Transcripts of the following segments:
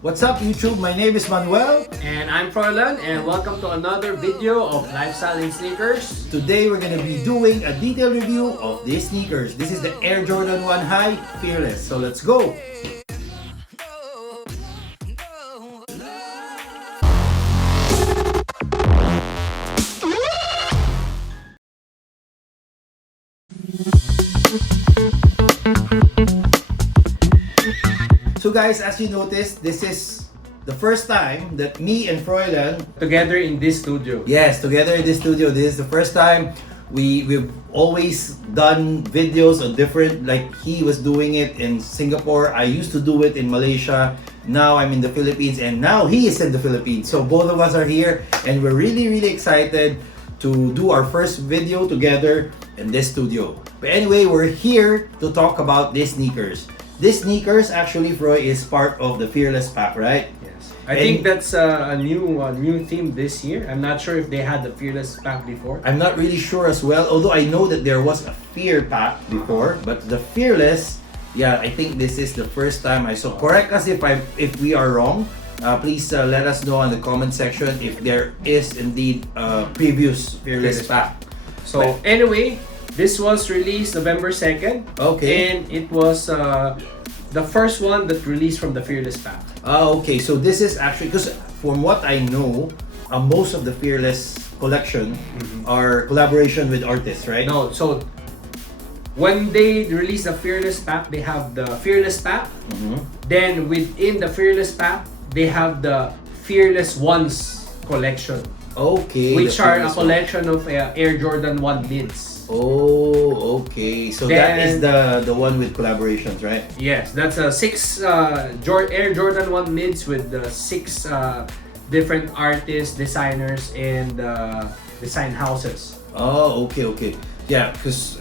What's up YouTube? My name is Manuel. And I'm Froilan, and welcome to another video of Lifestyle in Sneakers. Today we're gonna be doing a detailed review of these sneakers. This is the Air Jordan 1 High Fearless. So let's go! So guys, as you noticed, this is the first time that me and Froilan Together in this studio. Yes, together in this studio. This is the first time we've always done videos on different, like he was doing it in Singapore. I used to do it in Malaysia. Now I'm in the Philippines and now he is in the Philippines. So both of us are here and we're really excited to do our first video together in this studio. But anyway, we're here to talk about these sneakers. This sneakers actually, Froy, is part of the Fearless pack, right? Yes. I think that's a new theme this year. I'm not sure if they had the Fearless pack before. I'm not really sure as well, although I know that there was a Fear pack before, but the Fearless, yeah, I think this is the first time I saw. Correct us if we are wrong. Please let us know in the comment section if there is indeed a previous Fearless pack. So anyway, this was released November 2nd. Okay. And it was the first one that released from the Fearless pack. Okay, so this is actually, because from what I know, most of the Fearless collection are collaboration with artists, right? No, so when they release the Fearless pack, they have the Fearless pack. Then within the Fearless pack, they have the Fearless Ones collection. Okay. Which are a collection of Air Jordan 1 mids. Oh, okay. So that is the one with collaborations, right? Yes, that's a Air Jordan 1 mids with 6 different artists, designers, and design houses. Oh, okay. Yeah, because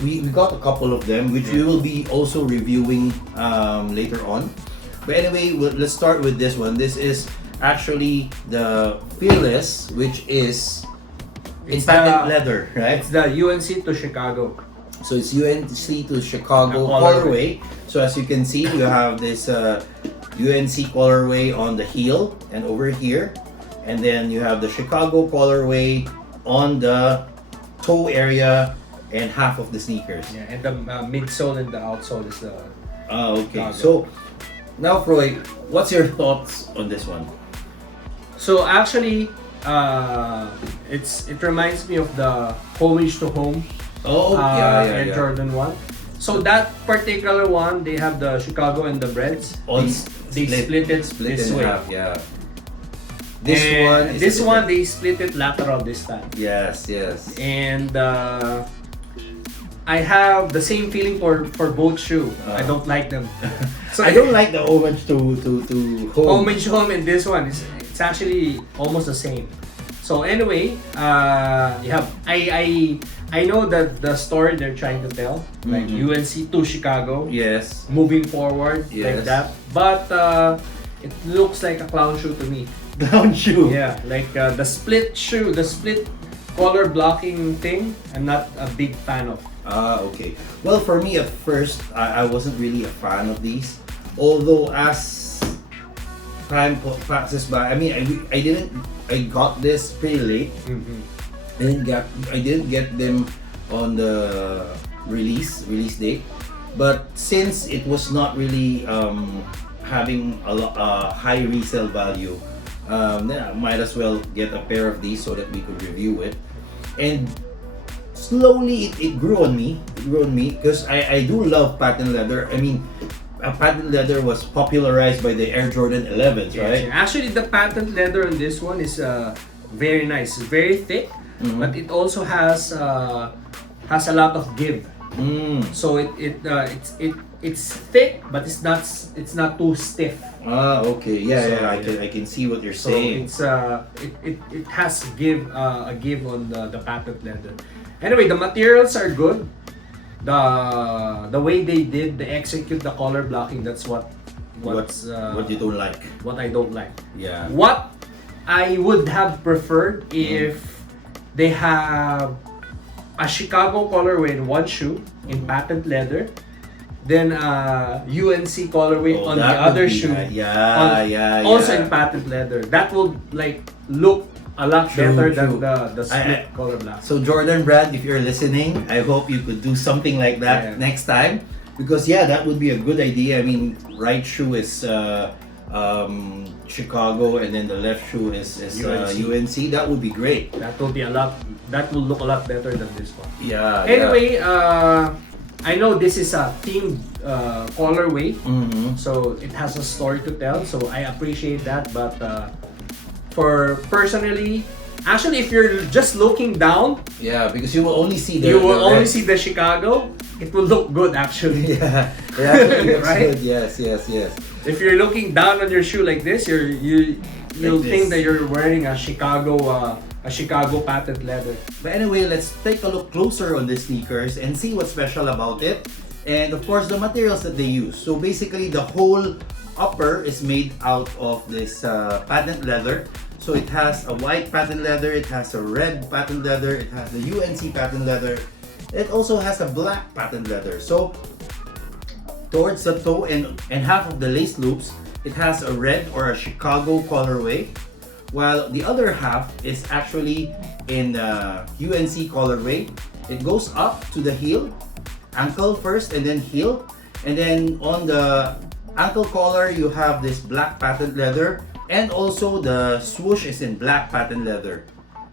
we got a couple of them, which we will be also reviewing later on. But anyway, let's start with this one. This is actually the Fearless, which is in patent leather, right? It's the UNC to Chicago. So it's UNC to Chicago colorway. So as you can see, you have this UNC colorway on the heel and over here, and then you have the Chicago colorway on the toe area and half of the sneakers. Yeah, and the midsole and the outsole is the. Okay. So now, Froy, what's your thoughts on this one? So actually, it reminds me of the homage to home. Air Jordan 1. So that particular one, they have the Chicago and the breads. They split it this way. Half, yeah. This one they split it lateral this time. Yes. And I have the same feeling for both shoe. I don't like them. So I don't like the homage to home. Homage home and this one it's actually almost the same. So anyway, you have I know that the story they're trying to tell, like UNC to Chicago. Yes. Moving forward like that, but it looks like a clown shoe to me. Clown shoe. Yeah, like the split shoe, the split color blocking thing. I'm not a big fan of. Okay. Well, for me at first, I wasn't really a fan of these. Although as time passes by, I mean, I got this pretty late. I didn't get them on the release date. But since it was not really having a high resale value, then I might as well get a pair of these so that we could review it. And slowly it grew on me. Because I do love patent leather. I mean, patent leather was popularized by the Air Jordan 11s, right? Actually, the patent leather on this one is very nice. It's very thick, but it also has a lot of give. So it's thick, but it's not too stiff. Okay. Yeah. I can see what you're saying. So it has a give on the patent leather. Anyway, the materials are good. The way they execute the color blocking, that's what you don't like. What I don't like. Yeah. What I would have preferred if they have a Chicago colorway in one shoe in patent leather, then UNC colorway on the that would other be shoe. nice. Yeah, Also yeah. in patent leather. That will like look a lot True, better true. than the split color black. So Jordan Brand, if you're listening, I hope you could do something like that Yeah. next time, because yeah, that would be a good idea. I mean, right shoe is Chicago, and then the left shoe is UNC. That would be great. That will be a lot. That will look a lot better than this one. Yeah. Anyway, I know this is a themed colorway, so it has a story to tell. So I appreciate that. But for personally, actually, if you're just looking down, Yeah, because you will only see the you will only red. see the Chicago. It will look good actually. Yeah, yeah, Right? good. Yes, yes, yes. If you're looking down on your shoe like this, you'll Like think this. that you're wearing a Chicago patent leather. But anyway, let's take a look closer on the sneakers and see what's special about it. And of course, the materials that they use. So basically, the whole upper is made out of this patent leather. So it has a white patent leather, it has a red patent leather, it has the UNC patent leather. It also has a black patent leather. So towards the toe and half of the lace loops, it has a red or a Chicago colorway, while the other half is actually in the UNC colorway. It goes up to the heel, ankle first and then heel, and then on the ankle collar you have this black patent leather, and also the swoosh is in black patent leather.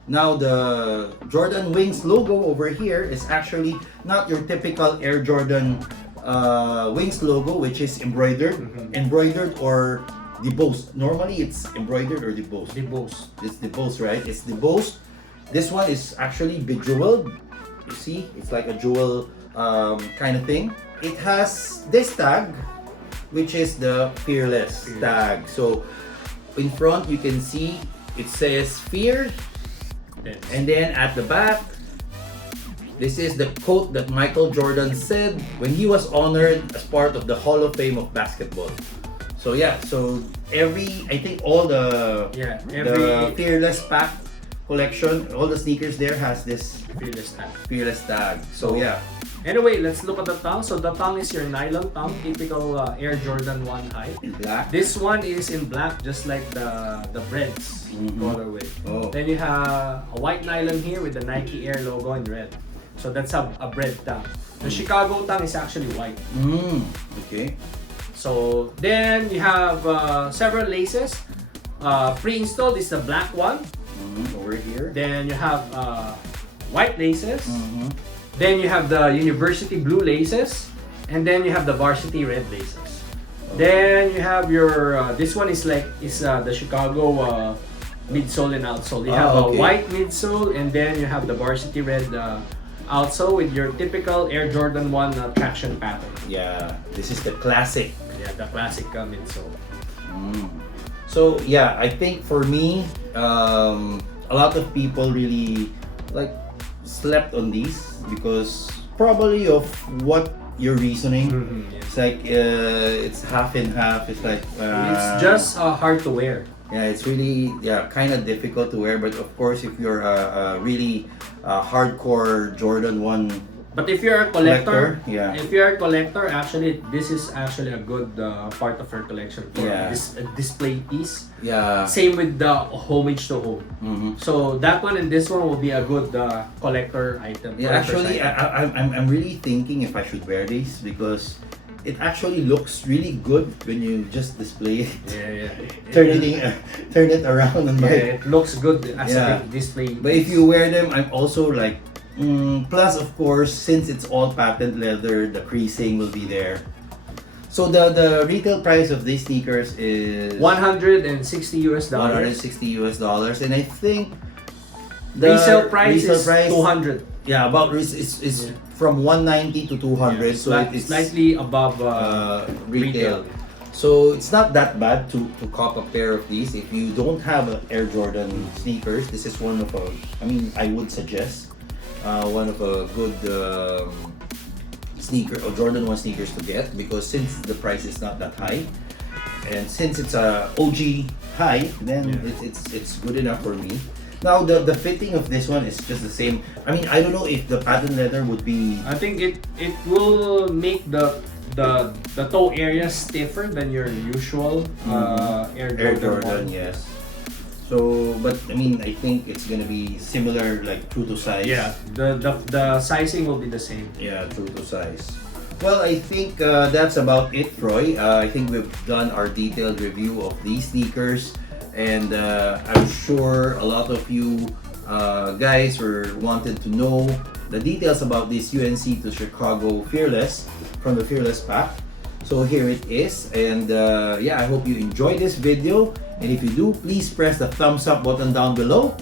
Now the Jordan Wings logo over here is actually not your typical Air Jordan Wings logo, which is embroidered or debossed. Normally it's embroidered or debossed. It's debossed, right? It's debossed. This one is actually bejeweled. You see, it's like a jewel kind of thing. It has this tag, which is the fearless tag. So in front you can see it says fear. And then at the back, this is the quote that Michael Jordan said when he was honored as part of the Hall of Fame of basketball. So yeah, so I think all the Fearless Pack collection, all the sneakers there has this Fearless tag. So yeah. Anyway, let's look at the tongue. So the tongue is your nylon tongue, typical Air Jordan 1 high. In black. This one is in black, just like the Breads colorway. Oh. Then you have a white nylon here with the Nike Air logo in red. So that's a bread tongue. The Chicago tongue is actually white. Okay. So then you have several laces. Pre-installed is the black one. Over here. Then you have white laces. Then you have the University blue laces, and then you have the Varsity red laces. Then you have your this one is the Chicago midsole and outsole. You have a white midsole, and then you have the Varsity red outsole with your typical Air Jordan 1 traction pattern. Yeah, this is the classic. Yeah, the classic midsole. So yeah, I think for me, a lot of people really slept on these because probably of what you're reasoning. It's like it's half and half. It's like it's just hard to wear. Yeah, it's really kind of difficult to wear. But of course, if you're a really hardcore Jordan 1 But if you're a collector, yeah. if you're a collector, actually this is actually a good part of your collection for this display piece. Yeah. Same with the homage to home. So that one and this one will be a good collector item. Yeah, actually, I'm really thinking if I should wear these because it actually looks really good when you just display it. Turn it around and it looks good as a big display. But if you wear them, I'm also like. Plus, of course, since it's all patent leather, the creasing will be there. So the retail price of these sneakers is $160 $160, and I think the resale price is $200. Yeah, about it's from 190 to 200, so it's slightly above retail. So it's not that bad to cop a pair of these. If you don't have Air Jordan sneakers, this is one of I would suggest. One of a good sneaker or Jordan 1 sneakers to get, because since the price is not that high and since it's a OG high, then it's good enough for me. Now the fitting of this one is just the same. I don't know if the patent leather would be. I think it will make the the toe area is stiffer than your usual Air Jordan 1. Yes. So, but I mean, I think it's gonna be similar, like true to size. Yeah, the sizing will be the same. Yeah, true to size. Well, I think that's about it, Troy. I think we've done our detailed review of these sneakers, and I'm sure a lot of you guys wanted to know the details about this UNC to Chicago Fearless from the Fearless pack. So here it is, and yeah, I hope you enjoyed this video. And if you do, please press the thumbs up button down below.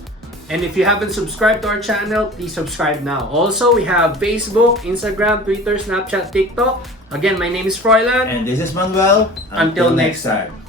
And if you haven't subscribed to our channel, please subscribe now. Also, we have Facebook, Instagram, Twitter, Snapchat, TikTok. Again, my name is Froilan. And this is Manuel. Until next time.